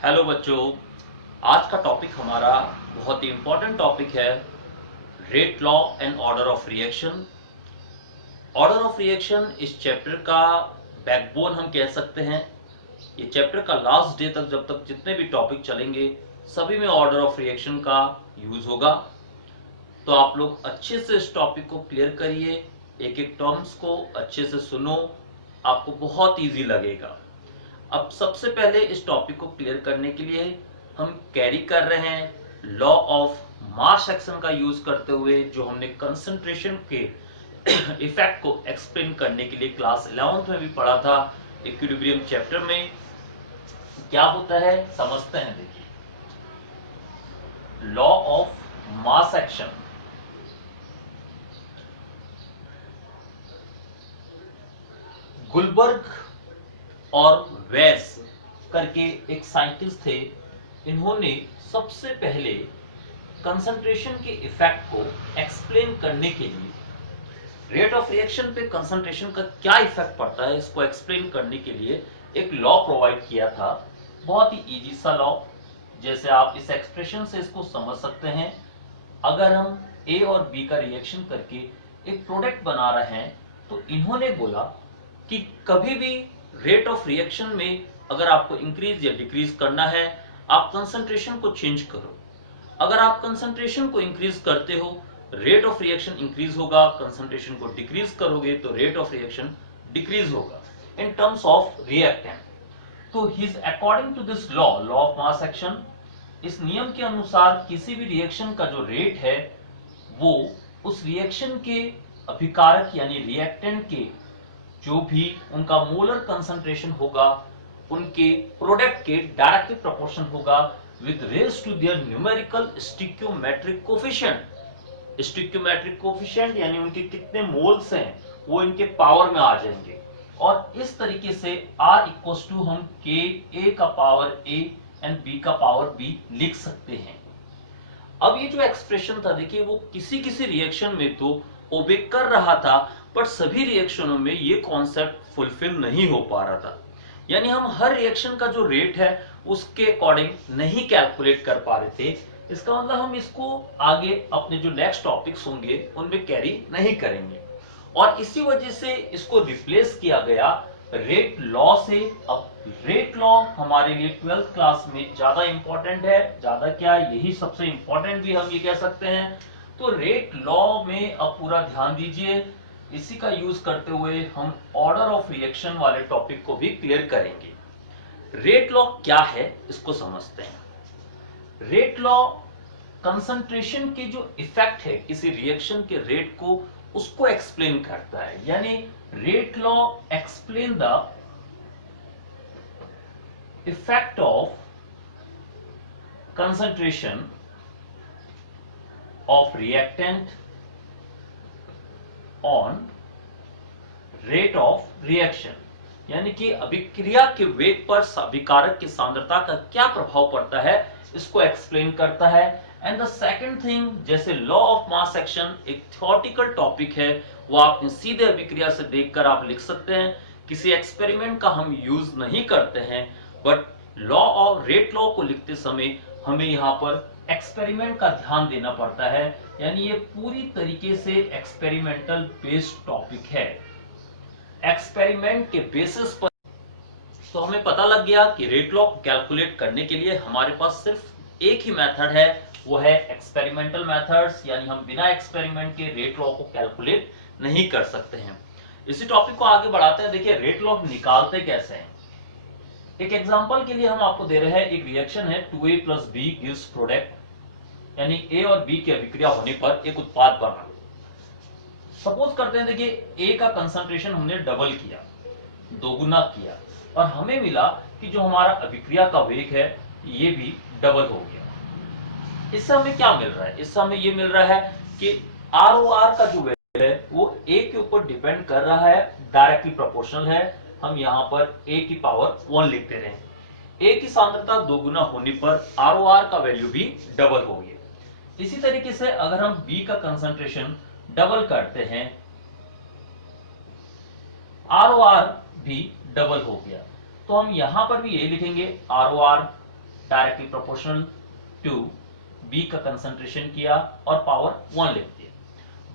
Hello बच्चों, आज का टॉपिक हमारा बहुत ही इम्पोर्टेंट टॉपिक है rate law and order of reaction. Order of reaction इस चैप्टर का बैकबोन हम कह सकते हैं। ये चैप्टर का लास्ट डे तक जब तक जितने भी टॉपिक चलेंगे सभी में ऑर्डर ऑफ रिएक्शन का यूज होगा। तो आप लोग अच्छे से इस टॉपिक को क्लियर करिए, एक एक टर्म्स को अच्छे से सुनो, आपको बहुत ईजी लगेगा। अब सबसे पहले इस टॉपिक को क्लियर करने के लिए हम कैरी कर रहे हैं लॉ ऑफ मास एक्शन का यूज करते हुए, जो हमने कंसंट्रेशन के इफेक्ट को एक्सप्लेन करने के लिए क्लास 11th में भी पढ़ा था। इक्विलिब्रियम चैप्टर में क्या होता है समझते हैं। देखिए, law of mass action. Guldberg और वेस करके एक साइंटिस्ट थे, इन्होंने सबसे पहले कंसंट्रेशन के इफेक्ट को एक्सप्लेन करने के लिए रेट ऑफ रिएक्शन पे कंसंट्रेशन का क्या इफेक्ट पड़ता है इसको एक्सप्लेन करने के लिए एक लॉ प्रोवाइड किया था। बहुत ही इजी सा लॉ, जैसे आप इस एक्सप्रेशन से इसको समझ सकते हैं। अगर हम ए और बी का रिएक्शन करके एक प्रोडक्ट बना रहे हैं तो इन्होंने बोला कि कभी भी रेट ऑफ रिएक्शन में अगर आपको इंक्रीज या डिक्रीज करना है, आप कंसंट्रेशन को चेंज करो। अगर आप कंसंट्रेशन को इंक्रीज करते हो, रेट ऑफ रिएक्शन इंक्रीज होगा। कंसंट्रेशन को डिक्रीज करोगे तो रेट ऑफ रिएक्शन डिक्रीज होगा इन टर्म्स ऑफ रिएक्टेंट। तो his according to this law of mass action, इस नियम के अनुसार किसी भी रिएक्शन का जो रेट है वो उस रिएक्शन के अभिकारक यानी रिएक्टेंट के जो भी उनका मोलर कंसंट्रेशन होगा उनके प्रोडक्ट के डायरेक्टली प्रोपोर्शन होगा with raise to their numerical stoichiometric coefficient. Stoichiometric coefficient यानी उनके कितने मोल्स हैं वो इनके पावर में आ जाएंगे, और इस तरीके से R इक्वल्स टू हम के ए का पावर ए एंड बी का पावर बी लिख सकते हैं। अब ये जो एक्सप्रेशन था, देखिए वो किसी किसी रिएक्शन में तो ओबे कर रहा था, पर सभी रिएक्शनों में ये कॉन्सेप्ट फुलफिल नहीं हो पा रहा था। यानी हम हर रिएक्शन का जो रेट है उसके अकॉर्डिंग नहीं कैलकुलेट कर पा रहे थे। इसका मतलब हम इसको आगे अपने जो नेक्स्ट टॉपिक्स होंगे उनमें कैरी नहीं करेंगे, और इसी वजह से इसको रिप्लेस किया गया रेट लॉ से। अब रेट लॉ हमारे लिए 12th क्लास में ज्यादा इंपॉर्टेंट है, ज्यादा क्या यही सबसे इंपॉर्टेंट भी हम ये कह सकते हैं। तो रेट लॉ में अब पूरा ध्यान दीजिए, इसी का यूज करते हुए हम ऑर्डर ऑफ रिएक्शन वाले टॉपिक को भी क्लियर करेंगे। रेट लॉ क्या है इसको समझते हैं। रेट लॉ कंसंट्रेशन के जो इफेक्ट है किसी रिएक्शन के रेट को उसको एक्सप्लेन करता है। यानी rate law explain the effect of concentration of reactant on rate of reaction, यानी कि अभिक्रिया के वेग पर अभिकारक की सांद्रता का क्या प्रभाव पड़ता है इसको एक्सप्लेन करता है। एंड द सेकंड थिंग, जैसे लॉ ऑफ मास एक्शन एक थ्योरेटिकल टॉपिक है, वो आपने सीधे अभिक्रिया से देखकर आप लिख सकते हैं, किसी एक्सपेरिमेंट का हम यूज नहीं करते हैं। But law of rate law को लिखते समय हमें यहाँ पर एक्सपेरिमेंट का ध्यान देना पड़ता है, यानी ये पूरी तरीके से एक्सपेरिमेंटल बेस्ड टॉपिक है। एक्सपेरिमेंट के बेसिस पर तो हमें पता लग गया कि रेट लॉ कैलकुलेट करने के लिए हमारे पास सिर्फ एक ही मेथड है, वो है एक्सपेरिमेंटल मेथड्स। यानी हम बिना एक्सपेरिमेंट के रेट लॉ को कैलकुलेट नहीं कर सकते हैं। इसी टॉपिक को आगे बढ़ाते हैं। देखिए रेट लॉ निकालते कैसे हैं। एक एग्जांपल के लिए हम आपको दे रहे हैं, एक रिएक्शन है 2A + B गिव्स प्रोडक्ट, यानी A और B की अभिक्रिया होने पर एक उत्पाद बना। सपोज करते हैं, देखिए A का कंसंट्रेशन हमने डबल किया, दोगुना किया, और हमें मिला कि जो हमारा अभिक्रिया का वेग है ये भी डबल हो गया। इससे हमें क्या मिल रहा है? इससे हमें ये मिल रहा है कि ROR का जो वेग है वो A के ऊपर डिपेंड कर रहा है, डायरेक्टली प्रोपोर्शनल है। हम यहाँ पर A की पावर 1 लिखते रहे। A की सांद्रता दोगुना होने पर ROR का वैल्यू भी डबल हो गया। इसी तरीके से अगर हम B का कंसंट्रेशन डबल करते हैं, ROR भी डबल हो गया, तो हम यहां पर भी यही लिखेंगे ROR directly proportional to B का कंसंट्रेशन किया और पावर 1 लिख दिया।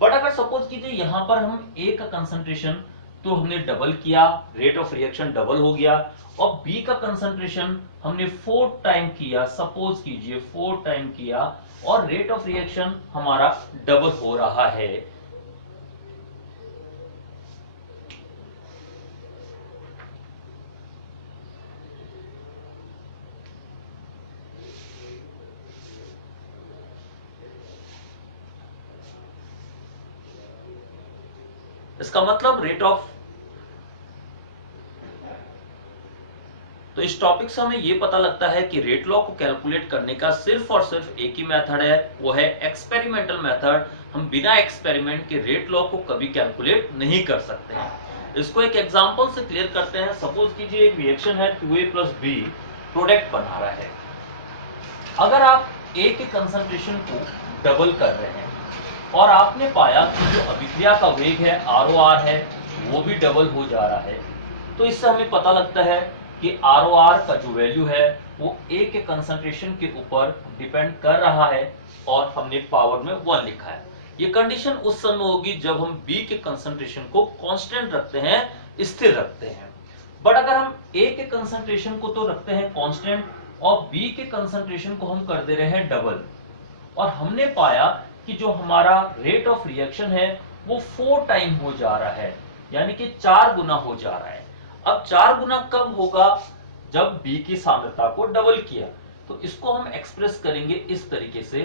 बट अगर सपोज कीजिए यहां पर हम ए का कंसंट्रेशन तो हमने डबल किया, रेट ऑफ रिएक्शन डबल हो गया, और बी का कंसंट्रेशन हमने 4 टाइम किया, सपोज कीजिए 4 टाइम किया, और रेट ऑफ रिएक्शन हमारा डबल हो रहा है। इसका मतलब रेट ऑफ, तो इस टॉपिक से हमें यह पता लगता है कि रेट लॉ को कैलकुलेट करने का सिर्फ और सिर्फ एक ही मेथड है, वो है एक्सपेरिमेंटल मेथड। हम बिना एक्सपेरिमेंट के रेट लॉ को कभी कैलकुलेट नहीं कर सकते हैं। इसको एक एग्जांपल से क्लियर करते हैं। सपोज कीजिए एक रिएक्शन है 2A + B प्रोडक्ट बना रहा है। अगर आप A के कंसंट्रेशन को डबल कर रहे हैं और आपने पाया कि जो अभिक्रिया का वेग है ROR है वो भी डबल हो जा रहा है, तो इससे हमें पता लगता है कि ROR का जो वैल्यू है वो A के कंसंट्रेशन के ऊपर डिपेंड कर रहा है, और हमने पावर में 1 लिखा है। ये कंडीशन उस समय होगी जब हम B के कंसंट्रेशन को कांस्टेंट रखते हैं, स्थिर रखते हैं। बट अगर हम A के कंसंट्रेशन को तो रखते हैं कांस्टेंट और B के कंसंट्रेशन को हम कर दे रहे हैं डबल, और हमने पाया कि जो हमारा रेट ऑफ रिएक्शन है वो 4 टाइम हो जा रहा है, यानी कि 4 गुना हो जा रहा है। अब 4 गुना कब होगा? जब B की सांद्रता को डबल किया। तो इसको हम एक्सप्रेस करेंगे इस तरीके से,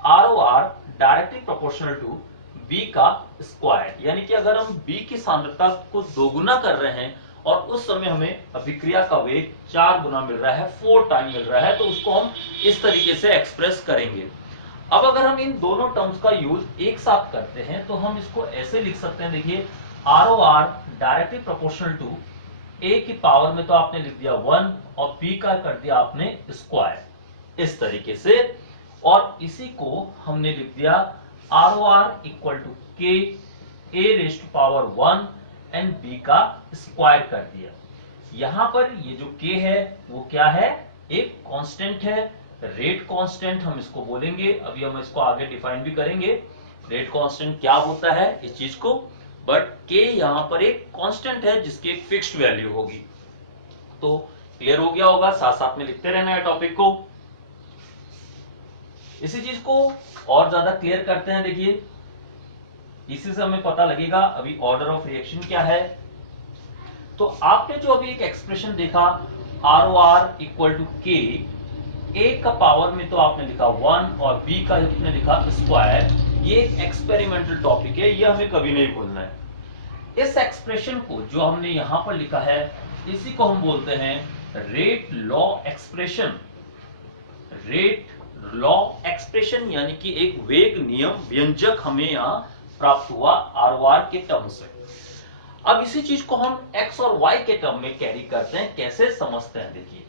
ROR directly proportional to B का स्क्वायर, यानी कि अगर हम B की सांद्रता को 2 गुना कर रहे हैं और उस समय हमें अभिक्रिया का वेग 4 गुना मिल रहा है, 4 टाइम मिल रहा है, तो उसको हम इस तरीके से एक्सप्रेस करेंगे। अब अगर हम इन दोनों टर्म्स का यूज एक साथ करते हैं तो हम इसको ऐसे लिख सकते हैं, देखिए ROR directly proportional to A की पावर में तो आपने लिख दिया 1 और B का कर दिया आपने स्क्वायर, इस तरीके से, और इसी को हमने लिख दिया ROR equal to K A raise to power 1 and B का स्क्वायर कर दिया। यहां पर ये जो K है वो क्या है? एक कांस्टेंट है, रेट कांस्टेंट हम इसको बोलेंगे। अभी हम इसको आगे डिफाइन भी करेंगे रेट कांस्टेंट क्या होता है इस चीज को, बट K यहां पर एक कांस्टेंट है जिसकी एक फिक्स्ड वैल्यू होगी। तो क्लियर हो गया होगा, साथ साथ में लिखते रहना है टॉपिक को। इसी चीज को और ज्यादा क्लियर करते हैं, देखिए इसी से हमें पता लगेगा अभी ऑर्डर ऑफ रिएक्शन क्या है। तो आपने जो अभी एक एक्सप्रेशन देखा ROR equal to K, A का पावर में तो आपने लिखा 1 और B का आपने लिखा स्क्वायर, ये एक एक्सपेरिमेंटल टॉपिक है, ये हमें कभी नहीं भूलना है। इस एक्सप्रेशन को जो हमने यहां पर लिखा है इसी को हम बोलते हैं rate law expression. Rate law expression यानी कि एक वेग नियम व्यंजक हमें यहां प्राप्त हुआ ROR के टर्म से। अब इसी चीज को हम x और y के टर्म में कैरी करते हैं, कैसे समझते हैं, देखिए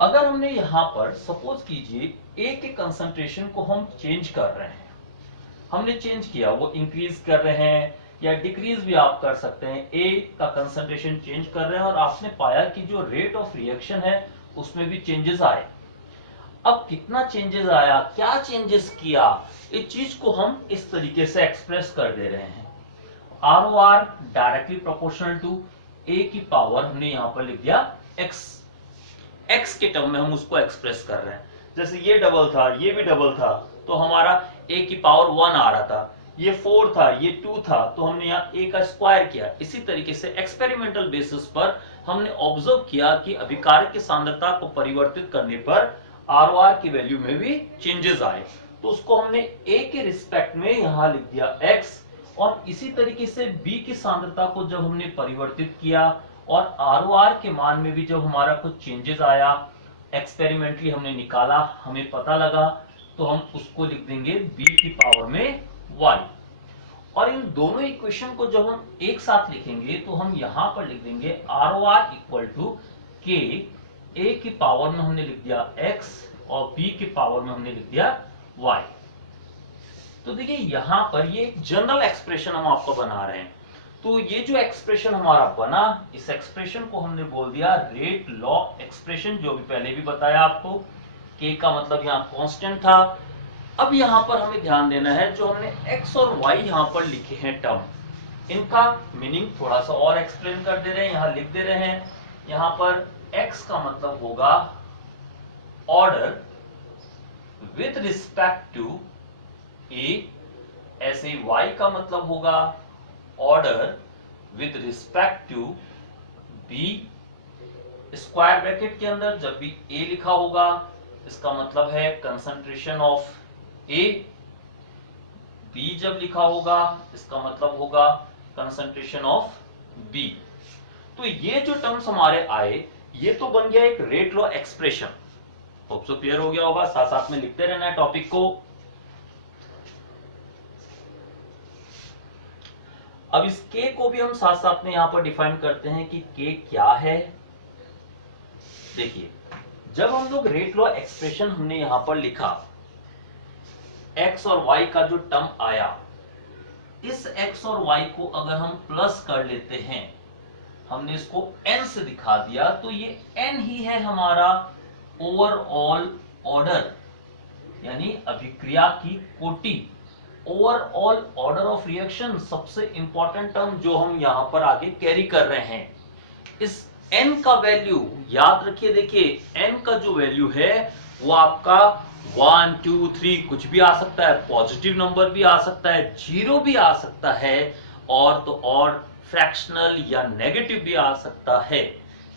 अगर हमने यहां पर सपोज कीजिए A के कंसंट्रेशन को हम चेंज कर रहे हैं, हमने चेंज किया, वो इंक्रीज कर रहे हैं या डिक्रीज भी आप कर सकते हैं, A का कंसंट्रेशन चेंज कर रहे हैं और आपने पाया कि जो रेट ऑफ रिएक्शन है उसमें भी चेंजेस आए। अब कितना चेंजेस आया, क्या चेंजेस किया, इस चीज को हम इस तरीके से एक्सप्रेस कर दे रहे हैं। ROR directly proportional to A की पावर हमने यहां पर लिख दिया x के टर्म में हम उसको एक्सप्रेस कर रहे हैं। जैसे ये डबल था, ये भी डबल था, तो हमारा A की पावर 1 आ रहा था, ये 4 था, ये 2 था, तो हमने यहाँ A का स्क्वायर किया। इसी तरीके से एक्सपेरिमेंटल बेसिस पर हमने ऑब्जर्व किया कि अभिकारक की सांद्रता को परिवर्तित करने पर ROR की वैल्यू में भी चेंजेस आए, तो उसको हमने A के रिस्पेक्ट में यहाँ लिख दिया x, और इसी तरीके से B की सांद्रता को जब हमने परिवर्तित किया और ROR के मान में भी जब हमारा कुछ चेंजेस आया, एक्सपेरिमेंटली हमने निकाला, हमें पता लगा, तो हम उसको लिख देंगे B की पावर में y। और इन दोनों इक्वेशन को जब हम एक साथ लिखेंगे तो हम यहां पर लिख देंगे ROR equal to K, A की पावर में हमने लिख दिया x और B की पावर में हमने लिख दिया y। तो देखिए यहां पर ये एक जनरल एक्सप्रेशन हम आपको बना रहे हैं। तो ये जो एक्सप्रेशन हमारा बना, इस एक्सप्रेशन को हमने बोल दिया रेट लॉ एक्सप्रेशन, जो भी पहले भी बताया आपको। के का मतलब यहाँ कांस्टेंट था। अब यहाँ पर हमें ध्यान देना है, जो हमने एक्स और वाई यहाँ पर लिखे हैं टर्म, इनका मीनिंग थोड़ा सा और एक्सप्लेन कर दे रहे हैं, यहाँ लिख दे रहे हैं। यहाँ पर x का मतलब होगा order with respect to a, ऐसे y का मतलब होगा order with respect to b। Square bracket के अंदर जब भी a लिखा होगा, इसका मतलब है कंसंट्रेशन ऑफ a। b जब लिखा होगा, इसका मतलब होगा कंसंट्रेशन ऑफ b। तो ये जो टर्म्स हमारे आए, ये तो बन गया एक rate law expression. Hope so clear हो गया होगा। साथ साथ में लिखते रहना है टॉपिक को। अब इस के को भी हम साथ साथ में यहां पर डिफाइन करते हैं कि के क्या है। देखिए, जब हम लोग रेट लॉ एक्सप्रेशन हमने यहां पर लिखा, एक्स और वाई का जो टर्म आया, इस एक्स और वाई को अगर हम प्लस कर लेते हैं, हमने इसको n से दिखा दिया, तो ये n ही है हमारा ओवरऑल ऑर्डर, यानी अभिक्रिया की कोटि। ओवरऑल ऑर्डर ऑफ रिएक्शन सबसे इंपॉर्टेंट टर्म जो हम यहां पर आगे कैरी कर रहे हैं। इस n का वैल्यू याद रखिए। देखिए, n का जो वैल्यू है वो आपका 1 2 3 कुछ भी आ सकता है, पॉजिटिव नंबर भी आ सकता है, जीरो भी आ सकता है, और तो और फ्रैक्शनल या नेगेटिव भी आ सकता है।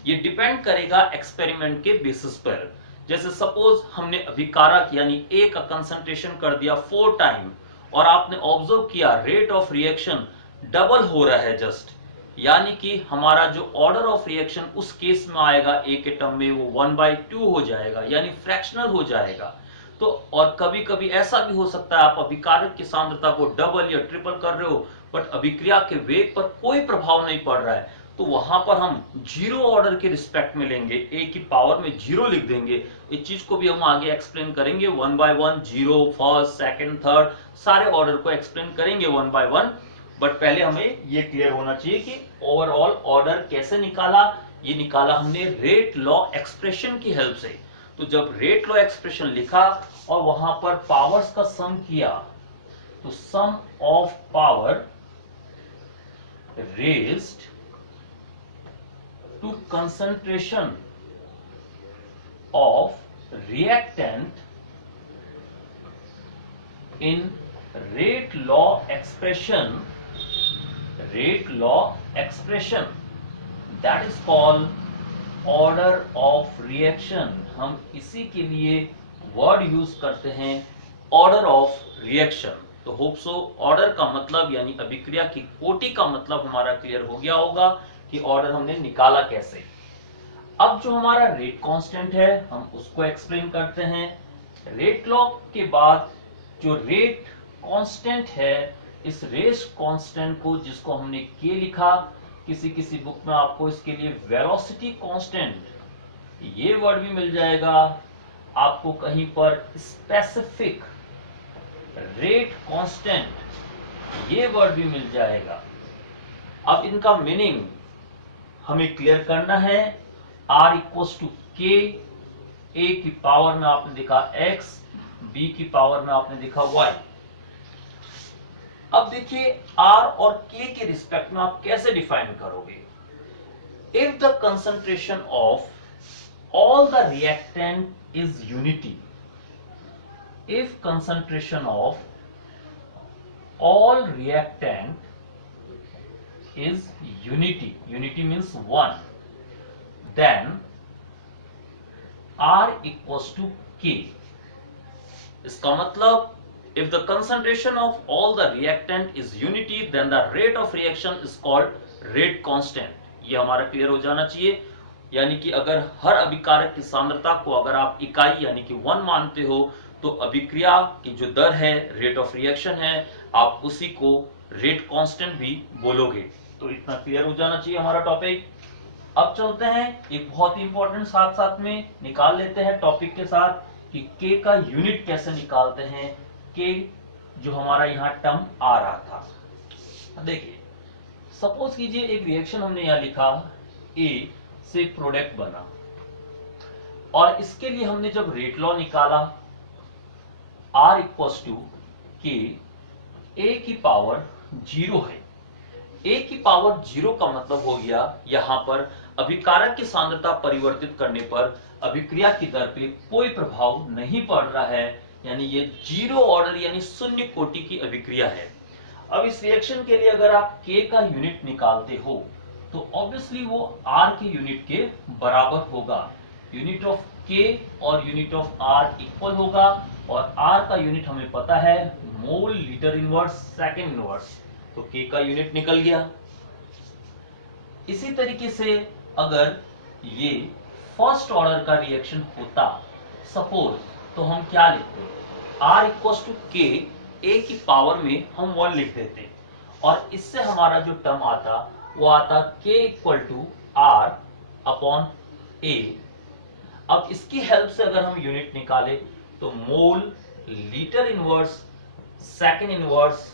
ये डिपेंड करेगा एक्सपेरिमेंट के बेसिस पर। जैसे सपोज हमने अभिकारक यानी ए का कंसंट्रेशन कर दिया 4 टाइम, और आपने ऑब्जर्व किया रेट ऑफ रिएक्शन डबल हो रहा है जस्ट, यानी कि हमारा जो ऑर्डर ऑफ रिएक्शन उस केस में आएगा ए के टर्म में, वो 1/2 हो जाएगा, यानी फ्रैक्शनल हो जाएगा। तो और कभी कभी ऐसा भी हो सकता है, आप अभिकारक की सांद्रता को डबल या ट्रिपल कर रहे हो, बट अभिक्रिया के वेग पर कोई प्रभाव नहीं पड़ रहा है, तो वहां पर हम जीरो ऑर्डर के रिस्पेक्ट में लेंगे, ए की पावर में जीरो लिख देंगे। इस चीज को भी हम आगे एक्सप्लेन करेंगे 1 by 1, zero, first, second, third, सारे ऑर्डर को एक्सप्लेन करेंगे 1 by 1। बट पहले हमें ये क्लियर होना चाहिए कि ओवरऑल ऑर्डर कैसे निकाला। ये निकाला हमने रेट लॉ एक्सप्रेशन की हेल्प से। तो जब रेट लॉ एक्सप्रेशन लिखा और वहां पर पावर्स का सम किया, तो sum of power raised to concentration of reactant in rate law expression that is called order of reaction। हम इसी के लिए वर्ड यूज करते हैं ऑर्डर ऑफ रिएक्शन। तो होप सो ऑर्डर का मतलब यानी अभिक्रिया की कोटि का मतलब हमारा क्लियर हो गया होगा कि ऑर्डर हमने निकाला कैसे। अब जो हमारा रेट कांस्टेंट है, हम उसको एक्सप्लेन करते हैं। रेट लॉ के बाद जो रेट कांस्टेंट है, इस रेट कांस्टेंट को, जिसको हमने के लिखा, किसी किसी बुक में आपको इसके लिए वेलोसिटी कांस्टेंट ये वर्ड भी मिल जाएगा, आपको कहीं पर स्पेसिफिक रेट कांस्टेंट ये वर्ड भी मिल जाएगा। अब इनका मीनिंग हमें क्लियर करना है। R इक्वल्स टू के, ए की पावर में आपने देखा x, b की पावर में आपने देखा y। अब देखिए R और k के रिस्पेक्ट में आप कैसे डिफाइन करोगे। If the concentration of all the reactant is unity, if concentration of all reactant is unity means 1, then R equals to K। इसका मतलब if the concentration of all the reactant is unity, then the rate of reaction is called rate constant। ये हमारा clear हो जाना चाहिए। यानी कि अगर हर अभिकारक की सांद्रता को अगर आप इकाई यानी कि 1 मानते हो, तो अभिक्रिया की जो दर है, रेट ऑफ रिएक्शन है, आप उसी को रेट कांस्टेंट भी बोलोगे। तो इतना क्लियर हो जाना चाहिए हमारा टॉपिक। अब चलते हैं एक बहुत ही इंपॉर्टेंट साथ साथ में निकाल लेते हैं टॉपिक के साथ कि के का यूनिट कैसे निकालते हैं। के जो हमारा यहाँ टर्म आ रहा था, देखिए सपोज कीजिए एक रिएक्शन हमने यहां लिखा, ए से प्रोडक्ट बना, और इसके लिए हमने जब रेट लॉ निकाला, R इक्वल्स टू के, ए की पावर 0 है। ए की पावर 0 का मतलब हो गया यहां पर अभिकारक की सांद्रता परिवर्तित करने पर अभिक्रिया की दर पे कोई प्रभाव नहीं पड़ रहा है, यानी ये 0 ऑर्डर यानी शून्य कोटि की अभिक्रिया है। अब इस रिएक्शन के लिए अगर आप K का यूनिट निकालते हो तो ऑब्वियसली वो R के यूनिट के बराबर होगा। यूनिट ऑफ K और यूनिट ऑफ R इक्वल होगा, और R का यूनिट हमें पता है मोल लीटर इनवर्स सेकेंड इनवर्स, तो K का यूनिट निकल गया। इसी तरीके से अगर ये फर्स्ट ऑर्डर का रिएक्शन होता सपोज, तो हम क्या लिखते, R इक्वल्स टू के, ए की पावर में हम 1 लिख देते, और इससे हमारा जो टर्म आता वो आता K equal to R upon A. अब इसकी हेल्प से अगर हम यूनिट निकाले तो mole litre inverse second inverse,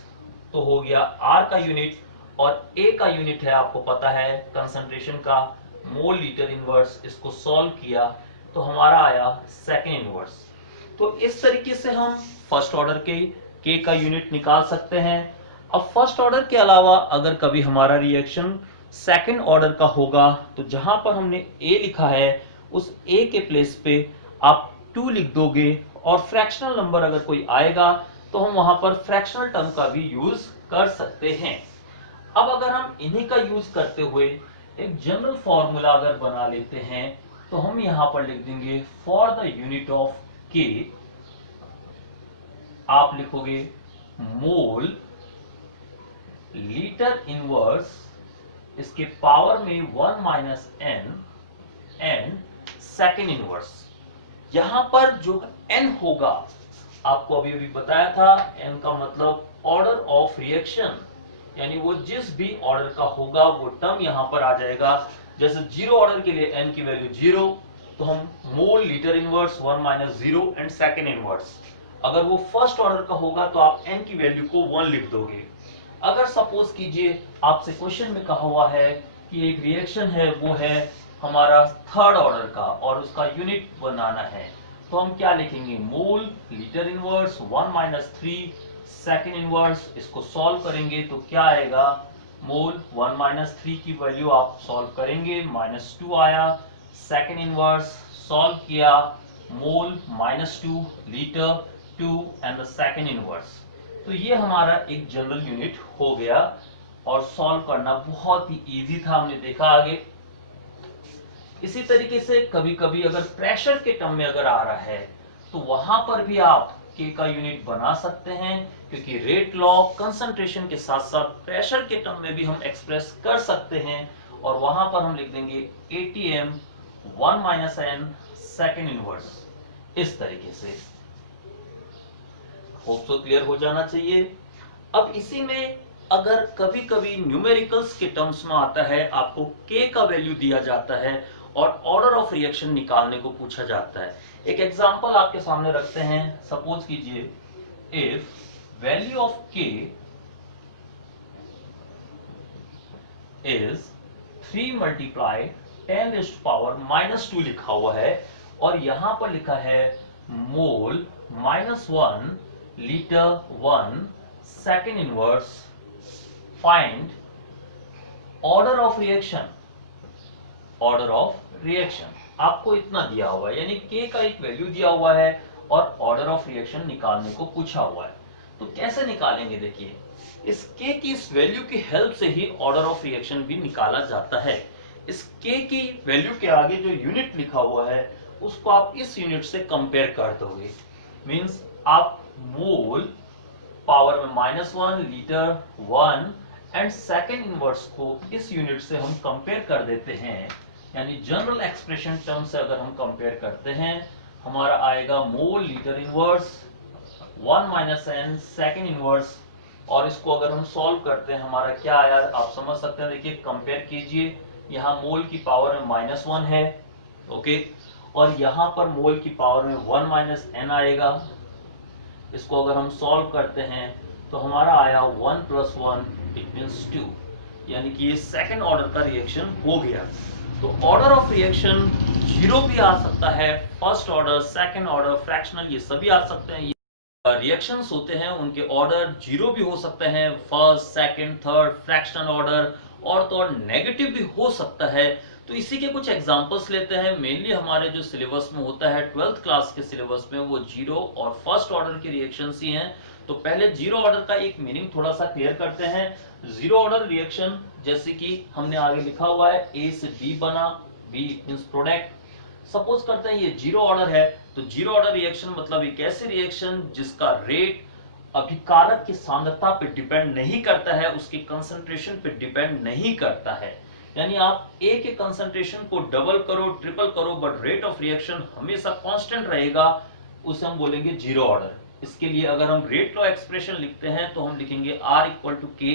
तो हो गया R का यूनिट, और A का यूनिट है आपको पता है कंसंट्रेशन का मोल लीटर इनवर्स। इसको सॉल्व किया तो हमारा आया सेकेंड इनवर्स। तो इस तरीके से हम फर्स्ट ऑर्डर के K का यूनिट निकाल सकते हैं। अब फर्स्ट ऑर्डर के अलावा अगर कभी हमारा रिएक्शन सेकेंड ऑर्डर का होगा तो जहां पर हमने A लिखा है उस A के प्लेस पे आप 2 लिख दोगे, और फ्रैक्शनल नंबर अगर कोई आएगा तो हम वहां पर फ्रैक्शनल टर्म का भी यूज कर सकते हैं। अब अगर हम इन्हीं का यूज करते हुए एक जनरल फॉर्मूला अगर बना लेते हैं तो हम यहां पर लिख देंगे for the unit of K आप लिखोगे मोल लीटर इनवर्स, इसके पावर में 1 minus n and second inverse. यहां पर जो n होगा आपको अभी अभी बताया था, n का मतलब ऑर्डर ऑफ रिएक्शन, यानी वो जिस भी ऑर्डर का होगा वो टर्म यहां पर आ जाएगा। जैसे 0 ऑर्डर के लिए n की वैल्यू 0, तो हम मोल litre inverse 1 minus 0 and second inverse. अगर वो फर्स्ट ऑर्डर का होगा तो आप n की वैल्यू को 1 लिख दोगे। अगर सपोज कीजिए आपसे क्वेश्चन में कहा हुआ है कि एक रिएक्शन है वो है हमारा थर्ड ऑर्डर का और उसका यूनिट बनाना है, तो हम क्या लिखेंगे, मोल litre inverse 1 minus 3 second inverse. इसको सॉल्व करेंगे तो क्या आएगा, मोल 1 माइनस 3 की वैल्यू आप सॉल्व करेंगे -2 आया, सेकेंड इनवर्स सॉल्व किया, मोल -2 litre 2 and the second inverse. तो ये हमारा एक जनरल यूनिट हो गया, और सॉल्व करना बहुत ही इजी था, हमने देखा आगे। इसी तरीके से कभी कभी अगर प्रेशर के टर्म में अगर आ रहा है तो वहां पर भी आप K का यूनिट बना सकते हैं, क्योंकि रेट लॉ कंसंट्रेशन के साथ साथ प्रेशर के टर्म में भी हम एक्सप्रेस कर सकते हैं, और वहां पर हम लिख देंगे ATM 1 minus n second inverse. इस तरीके से होप तो क्लियर हो जाना चाहिए। अब इसी में अगर कभी कभी न्यूमेरिकल्स के टर्म्स में आता है, आपको K का वैल्यू दिया जाता है और ऑर्डर ऑफ रिएक्शन निकालने को पूछा जाता है। एक एग्जांपल आपके सामने रखते हैं, सपोज कीजिए if value of K is 3 multiply 10 raised to power -2 लिखा हुआ है, और यहां पर लिखा है mole -1 litre 1 second inverse, find order of reaction. Order of reaction आपको इतना दिया हुआ है, यानी K का एक वैल्यू दिया हुआ है और ऑर्डर ऑफ रिएक्शन निकालने को पूछा हुआ है। तो कैसे निकालेंगे, देखिए इस K की इस वैल्यू की हेल्प से ही ऑर्डर ऑफ रिएक्शन भी निकाला जाता है। इस K की वैल्यू के आगे जो यूनिट लिखा हुआ है उसको आप इस यूनिट से कंपेयर कर दोगे, मींस आप मोल पावर में -1 लीटर 1 एंड सेकेंड इनवर्स को इस यूनिट से हम कंपेयर कर देते हैं, यानी जनरल एक्सप्रेशन टर्म से अगर हम कंपेयर करते हैं हमारा आएगा मोल litre inverse 1 minus n second inverse, और इसको अगर हम सॉल्व करते हैं हमारा क्या आया आप समझ सकते हैं। देखिए कंपेयर कीजिए, यहाँ मोल की पावर में -1 है, ओके, और यहाँ पर मोल की पावर में 1 माइनस n आएगा। इसको अगर हम सॉल्व करते हैं तो हमारा आया 1 + 1 इट मीन्स 2। यानी कि ये सेकंड ऑर्डर का रिएक्शन हो गया। तो ऑर्डर ऑफ रिएक्शन जीरो भी आ सकता है, first order, second order, fractional, ये सभी आ सकते हैं। रिएक्शंस होते हैं उनके ऑर्डर जीरो भी हो सकते हैं, first, second, third, fractional order, और तो और नेगेटिव भी हो सकता है। तो इसी के कुछ एग्जांपल्स लेते हैं। मेनली हमारे जो सिलेबस में होता है 12th क्लास के सिलेबस में, वो जीरो और फर्स्ट ऑर्डर के रिएक्शंस ही हैं। तो पहले जीरो ऑर्डर का एक मीनिंग थोड़ा सा क्लियर करते हैं। जीरो ऑर्डर रिएक्शन, जैसे कि हमने आगे लिखा हुआ है ए से बी बना, बी मींस प्रोडक्ट। सपोज करते हैं ये जीरो ऑर्डर है, तो जीरो ऑर्डर रिएक्शन मतलब एक ऐसी रिएक्शन जिसका रेट अभिकारक की सांद्रता पे डिपेंड नहीं करता है, उसकी कंसंट्रेशन पे डिपेंड नहीं करता है। यानी आप ए के कंसंट्रेशन को डबल करो, ट्रिपल करो, बट रेट ऑफ रिएक्शन हमेशा कांस्टेंट रहेगा, उसे हम बोलेंगे जीरो ऑर्डर। इसके लिए अगर हम रेट लॉ एक्सप्रेशन लिखते हैं तो हम लिखेंगे R इक्वल टू के,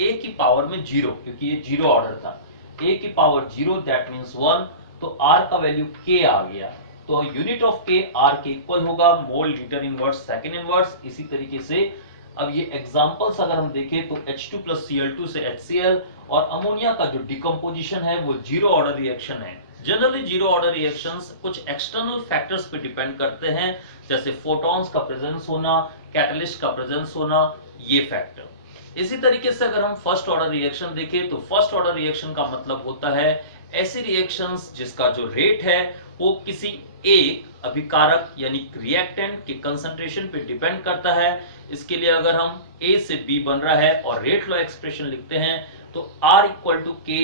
ए की पावर में जीरो, क्योंकि ये जीरो ऑर्डर था, ए की पावर जीरो, दैट मीन्स 1, तो R का वैल्यू K आ गया। तो यूनिट ऑफ K R के इक्वल होगा मोल लीटर इनवर्स सेकंड इनवर्स। इसी तरीके से अब ये एग्जांपल्स अगर हम देखें तो H2 प्लस Cl2 से HCl, और अमोनिया का जो डिकम्पोजिशन है वो जीरो ऑर्डर रिएक्शन है। जनरली जीरो ऑर्डर रिएक्शंस कुछ एक्सटर्नल फैक्टर्स पे डिपेंड करते हैं, जैसे फोटॉन्स का प्रेजेंस होना, कैटलिस्ट का प्रेजेंस होना, ये फैक्टर। इसी तरीके से अगर हम फर्स्ट ऑर्डर रिएक्शन देखें तो फर्स्ट ऑर्डर रिएक्शन का मतलब होता है ऐसी रिएक्शंस जिसका जो रेट है वो किसी एक अभिकारक यानी रिएक्टेंट के कंसंट्रेशन पे डिपेंड करता है। इसके लिए अगर हम ए से बी बन रहा है और रेट लॉ एक्सप्रेशन लिखते हैं तो R इक्वल टू के,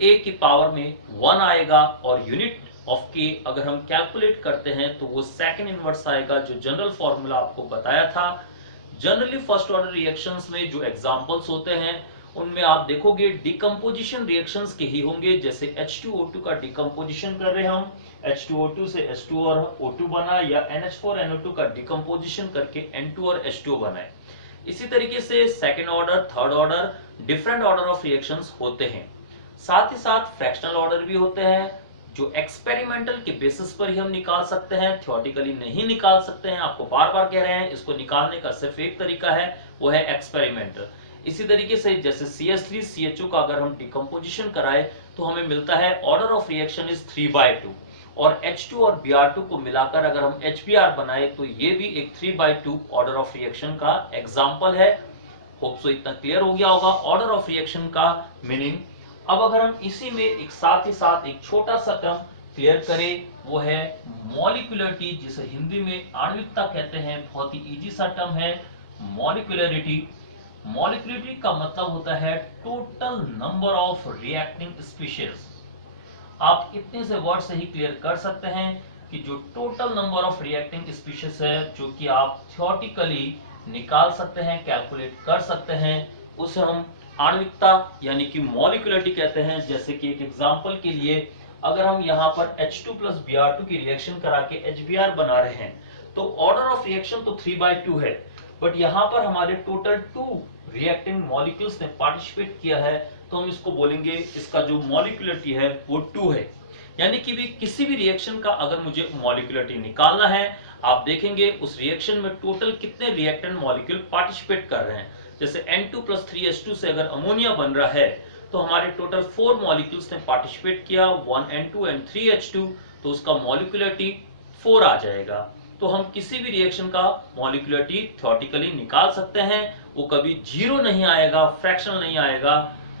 ए की पावर में 1 आएगा, और यूनिट ऑफ के अगर हम कैलकुलेट करते हैं तो वो सेकंड इनवर्स आएगा, जो जनरल फॉर्मूला आपको बताया था। जनरली फर्स्ट ऑर्डर रिएक्शंस में जो एग्जांपल्स होते हैं उनमें आप देखोगे डिकम्पोजिशन रिएक्शंस के ही होंगे, जैसे H2O2 का डिकम्पोजिशन कर रहे हैं हम, H2O2 से H2 और O2 बना, या NH4NO2 का डिकम्पोजिशन करके N2 और H2O बना है। इसी तरीके से second order, third order, different order of reactions होते हैं। साथ ही साथ फ्रैक्शनल ऑर्डर भी होते हैं, जो एक्सपेरिमेंटल के बेसिस पर ही हम निकाल सकते हैं, थ्योरेटिकली नहीं निकाल सकते हैं। आपको बार बार कह रहे हैं, इसको निकालने का सिर्फ एक तरीका है, वो है एक्सपेरिमेंटल। इसी तरीके से जैसे CH3 CHO का अगर हम डिकम्पोजिशन कराए तो हमें मिलता है ऑर्डर ऑफ रिएक्शन इज 3/2, और H2 और Br2 को मिलाकर अगर हम HBr बनाए तो ये भी एक 3/2 ऑर्डर ऑफ रिएक्शन का एग्जाम्पल है। होप सो इतना क्लियर हो गया होगा ऑर्डर ऑफ रिएक्शन का मीनिंग। अब अगर हम इसी में एक साथ ही साथ एक छोटा सा टर्म क्लियर करें, वो है मॉलिक्यूलरिटी, जिसे हिंदी में आणविकता कहते हैं। बहुत ही इजी सा टर्म है मॉलिक्यूलरिटी। मॉलिक्यूलरिटी का मतलब होता है total number of reacting species. आप इतने से वर्ड से ही क्लियर कर सकते हैं कि जो total number of reacting species है, जो कि आप थ्योरेटिकली निकाल सकते हैं, कैलकुलेट कर सकते हैं, उसे हम आणविकता यानी कि मॉलिक्यूलरिटी कहते हैं। जैसे कि एक एग्जांपल के लिए अगर हम यहाँ पर H2 प्लस Br2 की रिएक्शन करा के HBr बना रहे हैं तो ऑर्डर ऑफ रिएक्शन तो 3/2 है, बट यहाँ पर हमारे टोटल 2 रिएक्टिंग मॉलिक्यूल्स ने पार्टिसिपेट किया है, तो हम इसको बोलेंगे इसका जो मॉलिक्यूलरिटी है वो 2 है। यानी कि भी किसी भी रिएक्शन का अगर मुझे मॉलिक्यूलरिटी निकालना है, आप देखेंगे उस रिएक्शन में टोटल कितने रिएक्टेंट मॉलिक्यूल पार्टिसिपेट कर रहे हैं। जैसे N2 प्लस 3H2 से अगर अमोनिया बन रहा है तो हमारे टोटल 4 मॉलिक्यूल्स ने पार्टिसिपेट किया, 1N2 एंड 3H2, तो उसका मॉलिक्यूलरिटी 4 आ जाएगा। तो हम किसी भी रिएक्शन का मॉलिक्यूलरिटी थ्योरेटिकली निकाल सकते हैं, वो कभी जीरो नहीं आएगा, फ्रैक्शनल नहीं आएगा,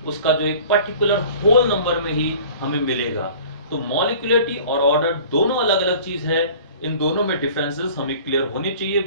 उसका जो एक पर्टिकुलर होल नंबर में ही हमें मिलेगा। तो मॉलिक्यूलरिटी और ऑर्डर दोनों अलग अलग चीज है, इन दोनों में डिफरेंसेस हमें क्लियर होने चाहिए।